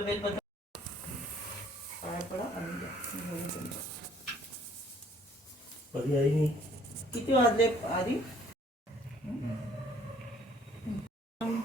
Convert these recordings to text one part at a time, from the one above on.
बेलपत्र पाया पडा आणि कधी आई नाही किती वाजले आधी?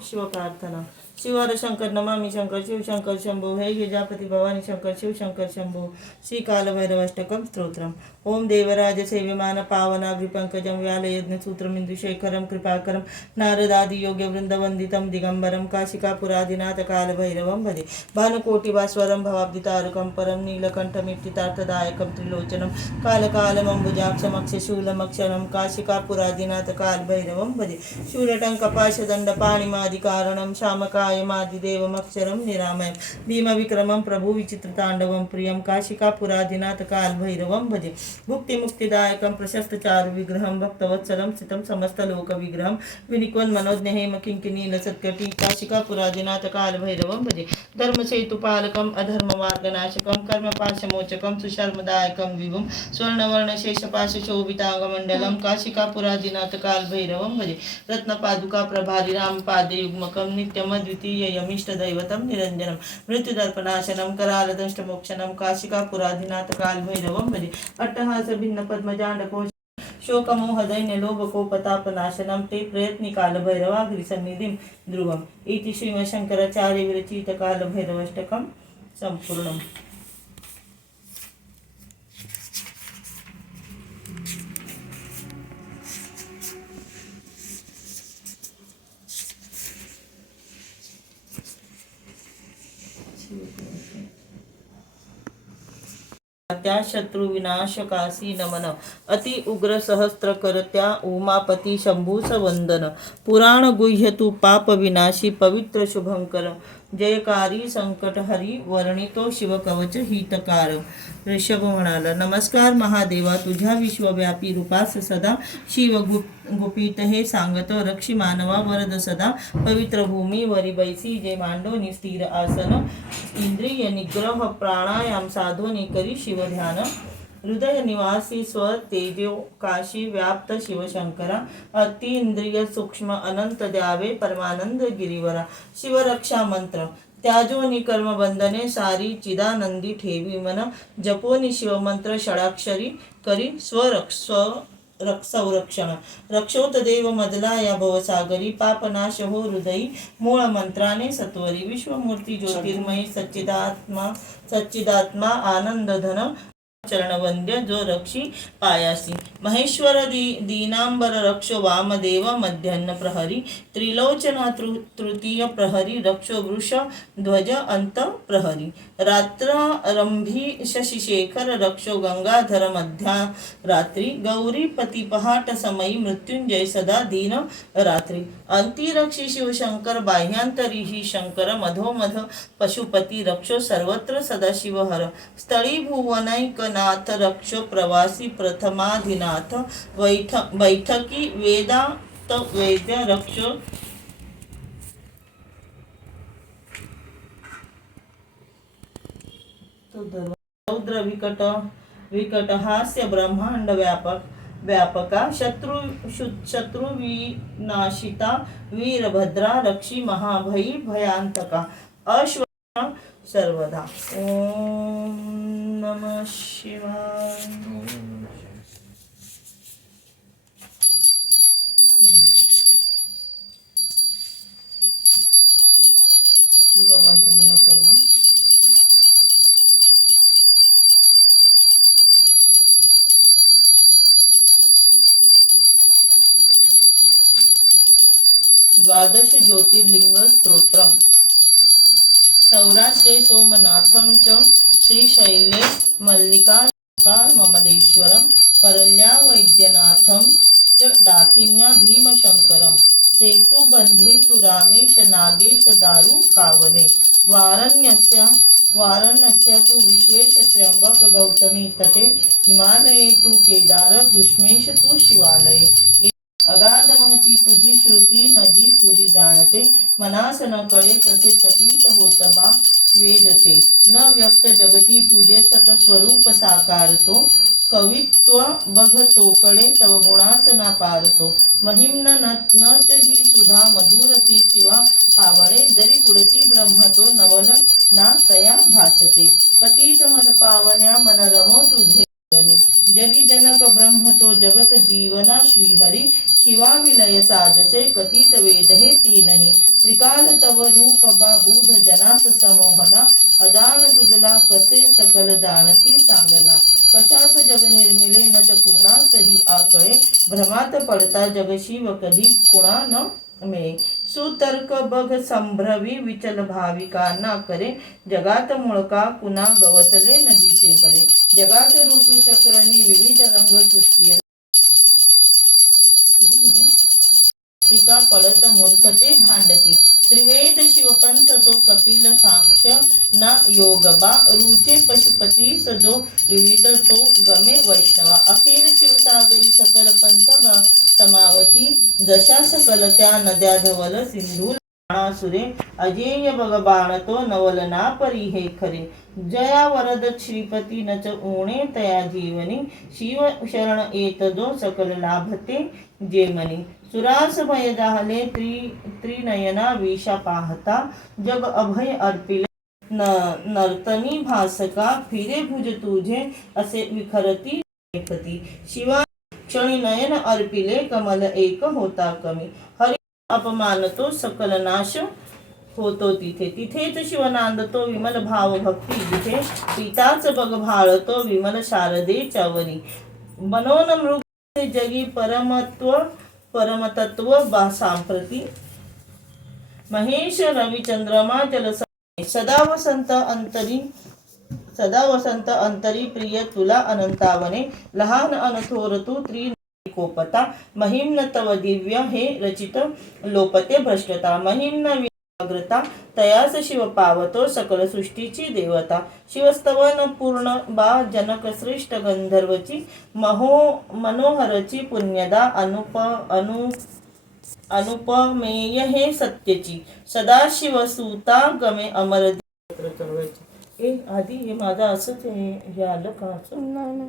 शिवप्रार्थना. शिवार शंकर नमामि शंकर शिवशंकर शंभो हे गिरिजापति भवानी शंकर शिवशंकर शंभो. श्री कालभैरवाष्टकम स्तोत्रम. ओम देवराज सेव्यमान पावनाग्रिपंकजं व्यालयज्ञसूत्रमिन्दुशेखरं कृपाकरं नारदादि योग्यवृन्दवन्दितं दिगम्बरं काशिकापुरादिनाथ कालभैरवं भजे. भानुकोटिभास्वरं भवाब्दितारकं परं नीलकण्ठमिप्सितार्थदायकं त्रिलोचनं कालकालमम्बुजाक्षमक्षशूलमक्षरं काशिकापुरादिनाथ कालभैरवं भजे. शूलटङ्कपाशदण्डपाणिमादिकारणं शामकायमादिदेवमक्षरं निरामयं भीमविक्रमं प्रभुविचित्रताण्डवं प्रियं काशिकापुरादिनाथ कालभैरवं भजे. भुक्तिमुक्तिदायकं प्रशस्तचारुविग्रहं भक्तवत्सलं स्थितं समस्तलोकविग्रहं विनिक्वन्मनोज्ञहेमकिङ्किणीलसत्कटी काशिकापुरादिनाथ कालभैरवं भजे. धर्मसेतुपालकम् अधर्ममार्गनाशकं कर्मपाशमोचकं सुशर्मदायकं विभुं स्वर्णवर्णशेषपाशशोभिताङ्गमण्डलं काशिकापुरादिनाथ कालभैरवं भजे. रत्नपादुका प्रभारी रामपादयुग्मकं नित्यमद्वितीययमिष्टदैवतं निरञ्जनं मृत्युदर्पनाशनं करालदंष्टमोक्षणं काशिकापुरादिनाथ कालभैरवं भजे. अट्टहास भिन्न पद्मजाण्डकोश शोकमोहदैन्यलोभकोपतापनाशनं ते प्रयत्नि कालभैरवाग्रिसन्निधिं ध्रुवम्. इति श्रीमशङ्कराचार्य विरचित कालभैरवाष्टकं सम्पूर्णम्. त्या शत्रुविनाशकासी नमन अति उग्र सहस्त्र करत्या उमापती शंभूस वंदन पुराण गुह्य तू पाप विनाशी पवित्र शुभंकर जयकारी संकटहरी वर्णितो शिवकवच हितकार. ऋषभ म्हणाला, नमस्कार महादेवा, तुझ्या विश्वव्यापी रूपास सदा शिव गुपित हे सांगतो रक्षी मानवा वरद सदा पवित्र भूमी वरी बैसी जे मांडोनी स्थिर आसन इंद्रिय निग्रह प्राणायाम साधोनी करी शिव ध्यान हृदय निवासी स्व तेजो काशी व्याप्त शिवशंकरा अति इंद्रिय सूक्ष्म अनंत द्यावे परमानंद गिरिवरा शिवरक्षा मंत्र त्याजोनी कर्म बंधने सारी चिदानंदी ठेवी मन जपोनी शिवमंत्र षडाक्षरी करी संरक्षण रक्षोत देव मदला या भवसागरी पापनाश हो हृदयी मूळ मंत्राने सत्वरी विश्वमूर्ती ज्योतिर्मयी सच्चिदात्मा आनंद धन चरणवंद्य जो रक्षी पायासी महेश्वर दीनांबर रक्षो वामदेव मध्यान्ह प्रहरी त्रिलोचना तृतीय प्रहरी रक्षो वृष ध्वज अंत प्रहरी रात्र रंभी शशिशेखर रक्षो गंगाधर मध्या रात्री गौरीपती पहाट समयी मृत्युंजय सदा दीन रात्री अंतिरक्षी शिवशंकर बाह्यांतरी ही शंकर मधोमध पशुपती रक्षो सर्वत्र सदाशिवहर स्थळी भुवनैक नाथ रक्षो प्रवासी प्रथमाधिनाथ बैठकी वेदांत वैद्य रक्षो रौद्र विकट हास्य ब्रह्मांड व्यापका शत्रु विनाशिता वीरभद्रा रक्षी महाभयी भयांतका अश्व सर्वदा. ओम नमः शिवाय. शिव महिम्न करू. द्वादश ज्योतिर्लिंग स्तोत्रम. सौराष्ट्रे सोमनाथं च श्रीशैले मल्लिकार्जुनममलेश्वरं परल्या वैद्यनाथं च दाक्षिण्या भीमशंकरं सेतुबन्धे तु रामेश नागेश दारु कावने वारण्यस्य तु विश्वेश त्र्यंबक गौतमी तटे हिमालये तु केदार ग्रीष्मेश तु शिवालये अगाध महती तुझी श्रुती न जी पुरी जाणते मनास न कळे तसे चकित होत बा वेदते न व्यक्त जगती तुझे सत स्वरूप साकारतो कवित्व बघतो कडे तव गुणास ना पारतो महिम्न नच ही सुधा मधुरती शिवा आवळे जरी पुढती ब्रह्मतो नवल ना तया भासते पतित मन पावन्या मन रमो तुझे जगी जनक ब्रह्म तो जगत जीवना श्रीहरी शिवा विलय साजसे कथित वेद हे तीनही त्रिकाल तव रूप बाबूध जनास समोहना अजान तुझला कसे सकल जाणती सांगना कशास जग निर्मिले न च कुणासही आकळे भ्रमात पडता जग शिव कधी कुणा न मे सुतर्क बघ संभ्रवी विचल भाविका ना करे जगात मुळका कुणा गवसले नदीचे बरे जगात ऋतू चक्रनी विविध रंग सृष्टी टीका पडत मूर्खते भांडती त्रिवेद शिवपंथ तो कपिल साख्य ना योगबा रुचे पशुपती सजो विविध तो गमे वैष्णवा अखेर शिवसागरी सकल पंथ समावती जशा सकल त्या नद्या धवल सिंधू सुरे अजेय बग बाण तो नवल ना परी हे खरे जया वरद श्रीपती नच ऊणे तया जीवनी शिव शरण येत जो सकल लाभते जेमनी सुरास भय जाहले त्रिनयना विषा पाहता जग अभय अर्पिले नर्तनी भासका फिरे भुज तुझे असे विखरती एकती शिवा क्षणी नयन अर्पिले कमल एक होता कमी हरी अपमानतो सकल नाश होतो तिथे तिथेच शिवनांदतो विमल भाव भक्ती जिथे पिताच बग भाळतो विमल शारदेच्यावरी मनोन मृग जगी परमतत्व सांप्रती महेश रविचंद्रमा जल सदा वसंत अंतरी प्रिय तुला अनंतावने लहान अनथोर तू त्रिकोपता महिम्न तव दिव्य हे रचित लोपते भ्रष्टता महिम्न विग्रता तयास शिव पावतो सकल सृष्टीची देवता शिवस्तवन पूर्ण बा जनक श्रेष्ठ गंधर्वची मनोहरची पुण्यदा अनुपमेय हे सत्यची सदाशिव सुता गमे अमर चढवायची आधी हे माझं असंच हे आलं का असं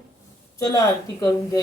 चला आरती करून घ्या.